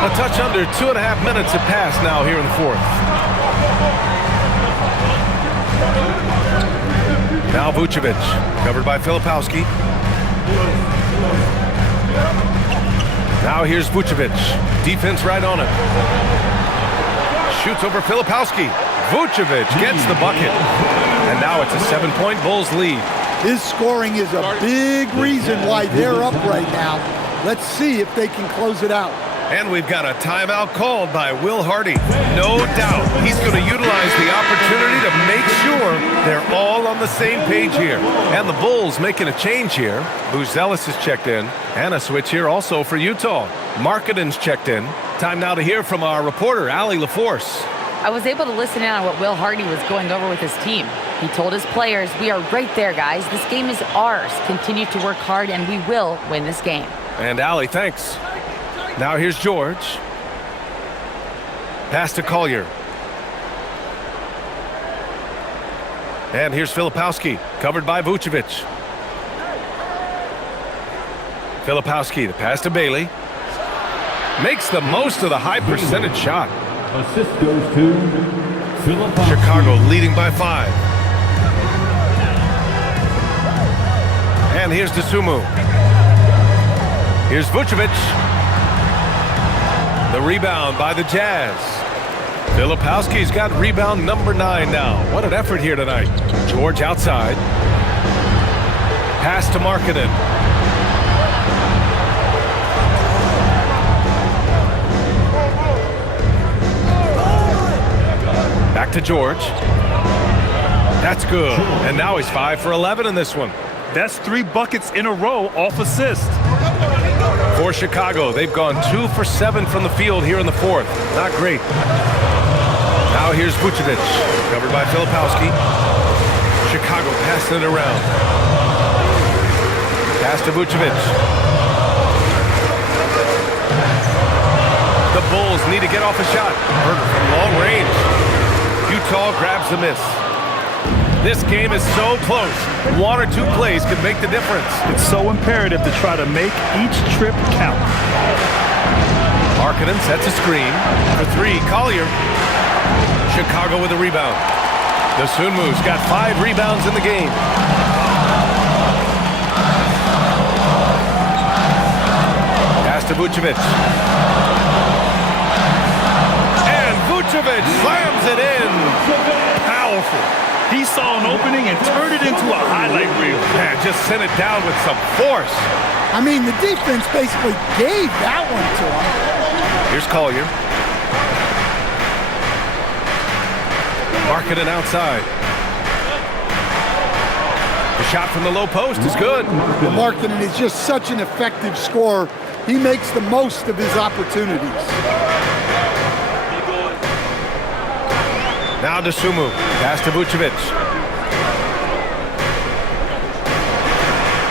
A touch under 2.5 minutes have passed now here in the fourth. Now Vucevic, covered by Filipowski. Now here's Vucevic. Defense right on him. Shoots over Filipowski. Vucevic gets the bucket. And now it's a 7-point Bulls lead. His scoring is a big reason why they're up right now. Let's see if they can close it out. And we've got a timeout called by Will Hardy. No doubt he's going to utilize the opportunity to make sure they're all on the same page here. And the Bulls making a change here. Buzelis is checked in. And a switch here also for Utah. Markkanen's checked in. Time now to hear from our reporter, Allie LaForce. I was able to listen in on what Will Hardy was going over with his team. He told his players, "We are right there, guys. This game is ours. Continue to work hard, and we will win this game." And Allie, thanks. Now here's George. Pass to Collier. And here's Filipowski, covered by Vucevic. Filipowski, the pass to Bailey. Makes the most of the high percentage shot. Assist goes to Filipowski. Chicago leading by 5. And here's Dosunmu. Here's Vucevic. The rebound by the Jazz. Filipowski's got rebound number 9 now. What an effort here tonight. George outside. Pass to Markkanen. Back to George. That's good. And now he's 5 for 11 in this one. That's 3 buckets in a row off assist. For Chicago, they've gone 2 for 7 from the field here in the fourth. Not great. Now here's Vucevic, covered by Filipowski. Chicago passing it around. Pass to Vucevic. The Bulls need to get off a shot. Herder from long range. Utah grabs the miss. This game is so close. 1 or 2 plays could make the difference. It's so imperative to try to make each trip count. Markkanen sets a screen for 3. Collier. Chicago with a rebound. Dosunmu's got 5 rebounds in the game. Pass to Vucevic. And Vucevic slams it in. Powerful. He saw an opening and turned it into a highlight reel. And just sent it down with some force. I mean, the defense basically gave that one to him. Here's Collier. Markkanen outside. The shot from the low post is good. Well, Markkanen is just such an effective scorer. He makes the most of his opportunities. Now Dosunmu. Pass to Vucevic.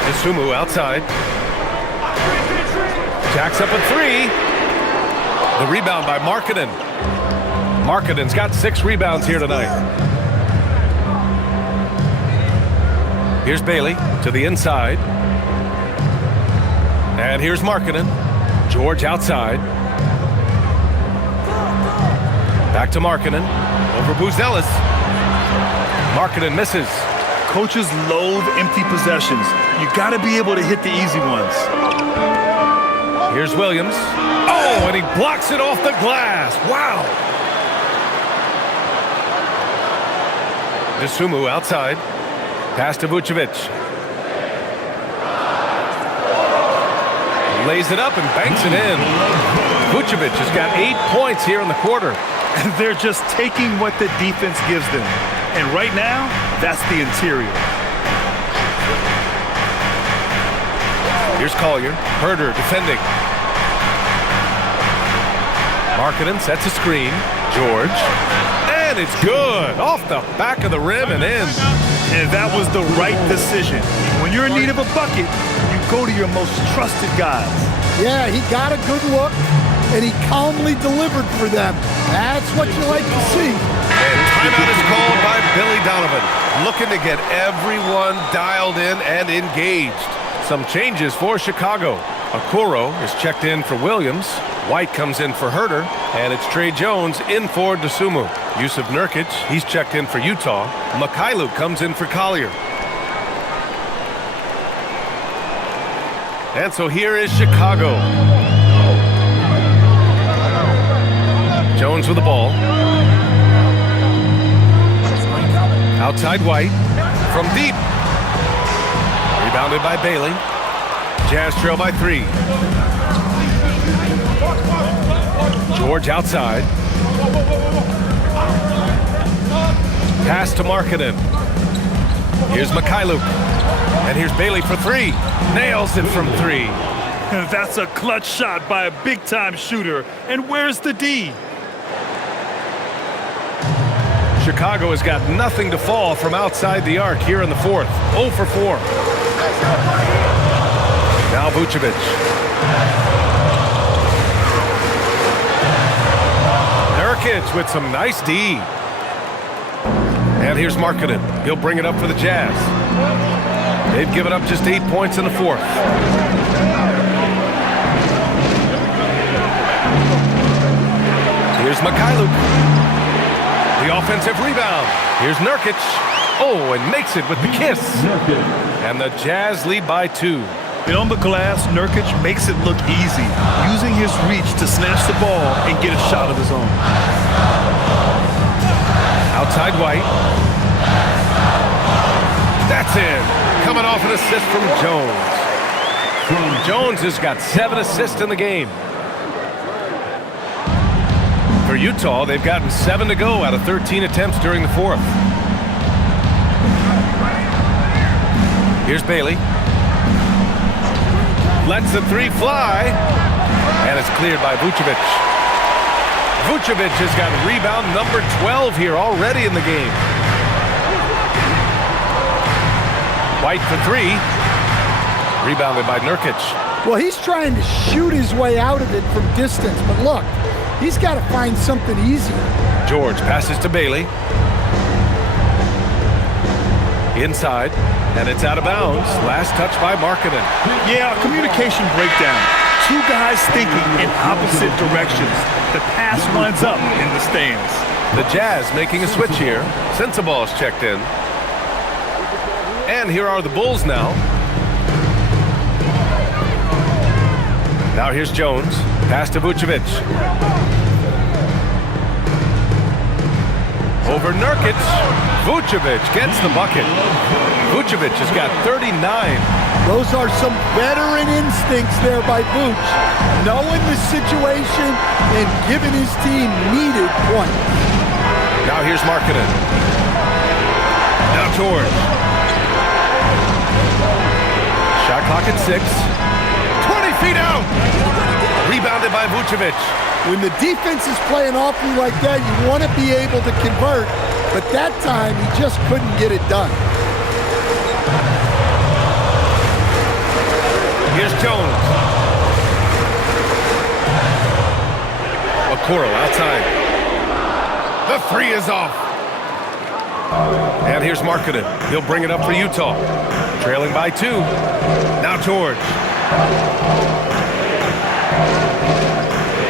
Dosunmu outside. Jacks up a 3. The rebound by Markkanen. Markkanen's got 6 rebounds here tonight. Here's Bailey to the inside. And here's Markkanen. George outside. Back to Markkanen. Over Buzelis. Markkanen misses. Coaches loathe empty possessions. You got to be able to hit the easy ones. Here's Williams. Oh, and he blocks it off the glass. Wow. Dosunmu outside. Pass to Vucevic. Lays it up and banks it in. Vucevic has got 8 points here in the quarter. And they're just taking what the defense gives them. And right now, that's the interior. Here's Collier. Herder defending. Markkanen sets a screen. George. And it's good. Off the back of the rim and in. And that was the right decision. When you're in need of a bucket, you go to your most trusted guys. Yeah, he got a good look, and he calmly delivered for them. That's what you like to see. And timeout is called by Billy Donovan, looking to get everyone dialed in and engaged. Some changes for Chicago. Okoro is checked in for Williams. White comes in for Herder, and it's Trey Jones in for Dosunmu. Yusuf Nurkic, he's checked in for Utah. Mikhailuk comes in for Collier. And so here is Chicago. Jones with the ball. Outside White. From deep. Rebounded by Bailey. Jazz trail by 3. George outside. Pass to Markkanen. Here's Mikhailuk. And here's Bailey for 3. Nails it from 3. That's a clutch shot by a big-time shooter. And where's the D? Chicago has got nothing to fall from outside the arc here in the 4th. 0 for 4. Now Vucevic. Nurkic with some nice D. And here's Markkanen. He'll bring it up for the Jazz. They've given up just 8 points in the 4th. Here's Mikhailuk. The offensive rebound. Here's Nurkic. Oh, and makes it with the kiss. And the Jazz lead by 2. And on the glass, Nurkic makes it look easy, using his reach to snatch the ball and get a shot of his own. Outside White. That's in. Coming off an assist from Jones. Jones has got 7 assists in the game. For Utah, they've gotten 7 to go out of 13 attempts during the 4th. Here's Bailey. Lets the 3 fly. And it's cleared by Vucevic. Vucevic has got rebound number 12 here already in the game. White for 3. Rebounded by Nurkic. Well, he's trying to shoot his way out of it from distance, but look, he's got to find something easy. George passes to Bailey. Inside, and it's out of bounds. Last touch by Markkanen. Yeah, communication breakdown. 2 guys thinking in opposite directions. The pass winds up in the stands. The Jazz making a switch here. Sensaball's checked in. And here are the Bulls now. Now here's Jones. Pass to Vucevic. Over Nurkic. Vucevic gets the bucket. Vucevic has got 39. Those are some veteran instincts there by Vooch, knowing the situation and giving his team needed points. Now here's Markkanen. Now George. Shot clock at 6. 20 feet out. Rebounded by Vucevic. When the defense is playing awfully like that, you want to be able to convert, but that time he just couldn't get it done. Here's Jones. Okoro outside. The 3 is off. And here's Markkanen. He'll bring it up for Utah. Trailing by 2. Now George.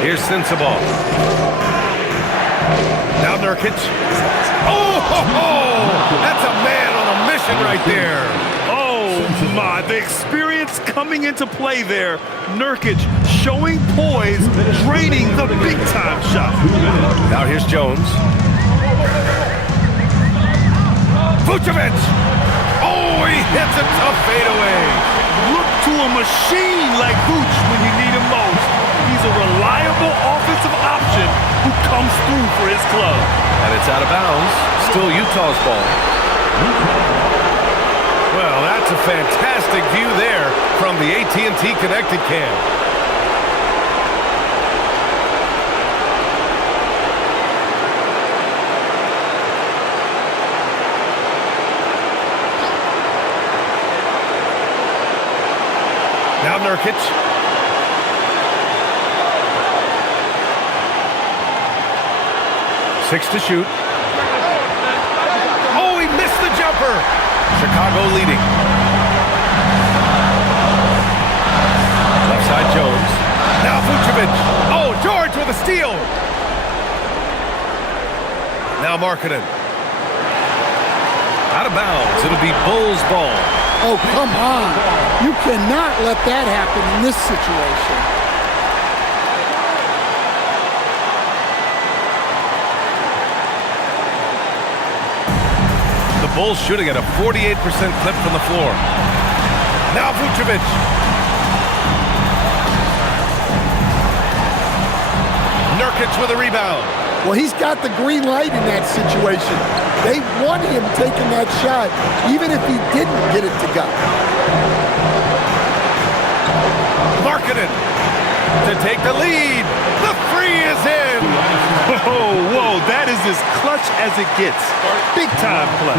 Here's Sensabaugh. Now Nurkic. Oh, ho, ho! That's a man on a mission right there. Oh, my. The experience coming into play there. Nurkic showing poise, draining the big-time shot. Now here's Jones. Vucevic. Oh, he hits a tough fadeaway. Look to a machine like Vooch when you need him most. He's a reliable offensive option who comes through for his club. And it's out of bounds. Still Utah's ball. Well, that's a fantastic view there from the AT&T Connected cam. Now Nurkic. Six to shoot. Oh, he missed the jumper. Chicago leading. Left side Jones. Now Vucevic. Oh, George with a steal. Now Markkanen. Out of bounds. It'll be Bulls ball. Oh, come on. You cannot let that happen in this situation. The Bulls shooting at a 48% clip from the floor. Now Vucevic. Nurkic with a rebound. Well, he's got the green light in that situation. They want him taking that shot, even if he didn't get it to go. Markkanen to take the lead. The three is in. Whoa, that is as clutch as it gets. Big time play.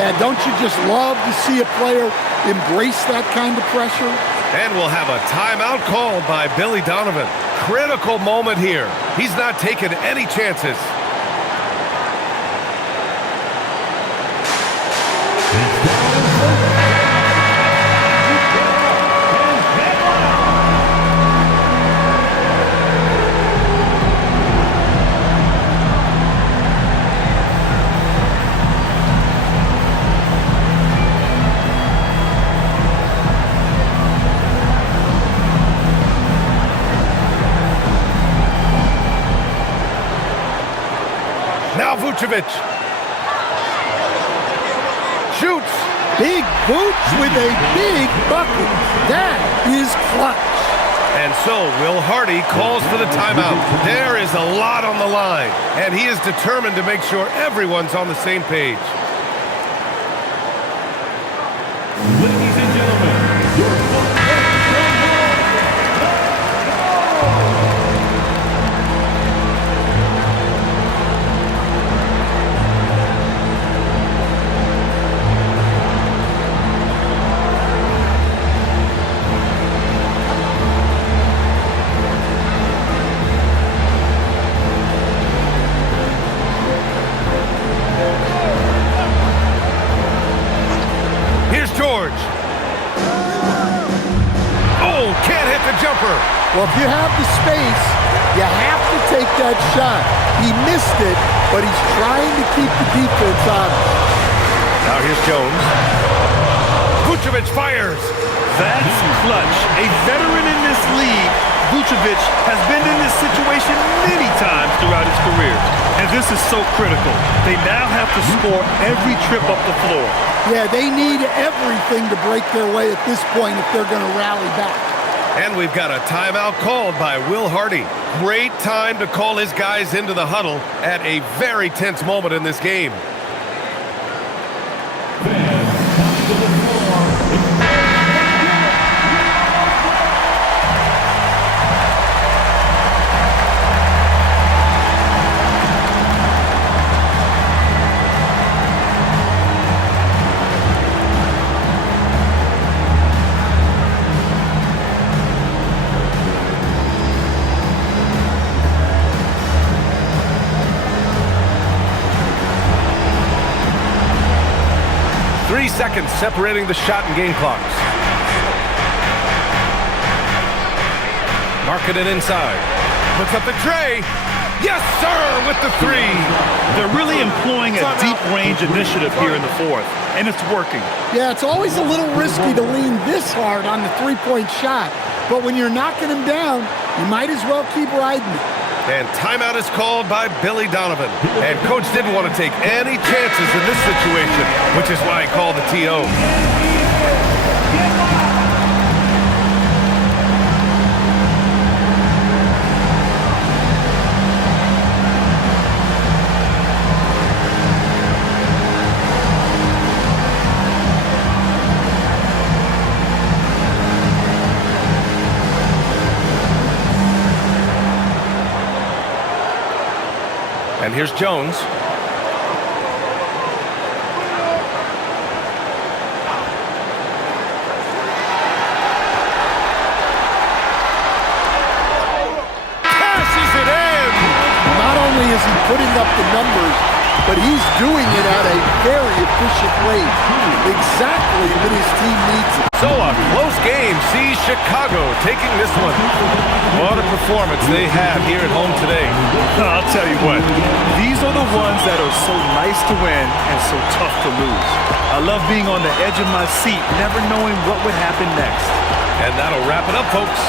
Yeah, don't you just love to see a player embrace that kind of pressure? And we'll have a timeout called by Billy Donovan. Critical moment here. He's not taking any chances. Now Vucevic. Shoots. Big Vooch with a big bucket. That is clutch. And so Will Hardy calls for the timeout. There is a lot on the line, and he is determined to make sure everyone's on the same page. Ladies and gentlemen, your Well, if you have the space, you have to take that shot. He missed it, but he's trying to keep the defense on him. Now here's Jones. Vucevic fires. That's clutch. A veteran in this league, Vucevic has been in this situation many times throughout his career. And this is so critical. They now have to score every trip up the floor. Yeah, they need everything to break their way at this point if they're going to rally back. And we've got a timeout called by Will Hardy. Great time to call his guys into the huddle at a very tense moment in this game. Seconds separating the shot and game clocks. Markkanen inside. Puts up the tray. Yes, sir, with the three. They're really employing a deep range initiative here in the fourth, and it's working. Yeah, it's always a little risky to lean this hard on the three-point shot. But when you're knocking him down, you might as well keep riding it. And timeout is called by Billy Donovan. And coach didn't want to take any chances in this situation, which is why he called the TO. And here's Jones. Passes it in! Not only is he putting up the numbers, but he's doing it at a very efficient rate. Exactly when his team needs it. So a close game sees Chicago taking this one. What a performance they have here at home today. I'll tell you what, these are the ones that are so nice to win and so tough to lose. I love being on the edge of my seat, never knowing what would happen next. And that'll wrap it up, folks.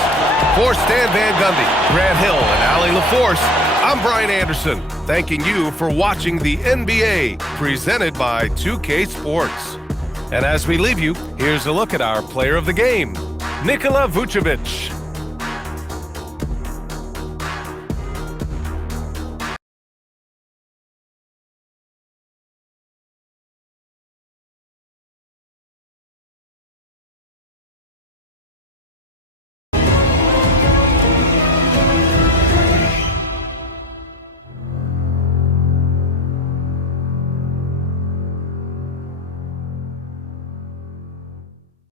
For Stan Van Gundy, Grant Hill, and Allie LaForce, I'm Brian Anderson, thanking you for watching the NBA, presented by 2K Sports. And as we leave you, here's a look at our player of the game, Nikola Vucevic.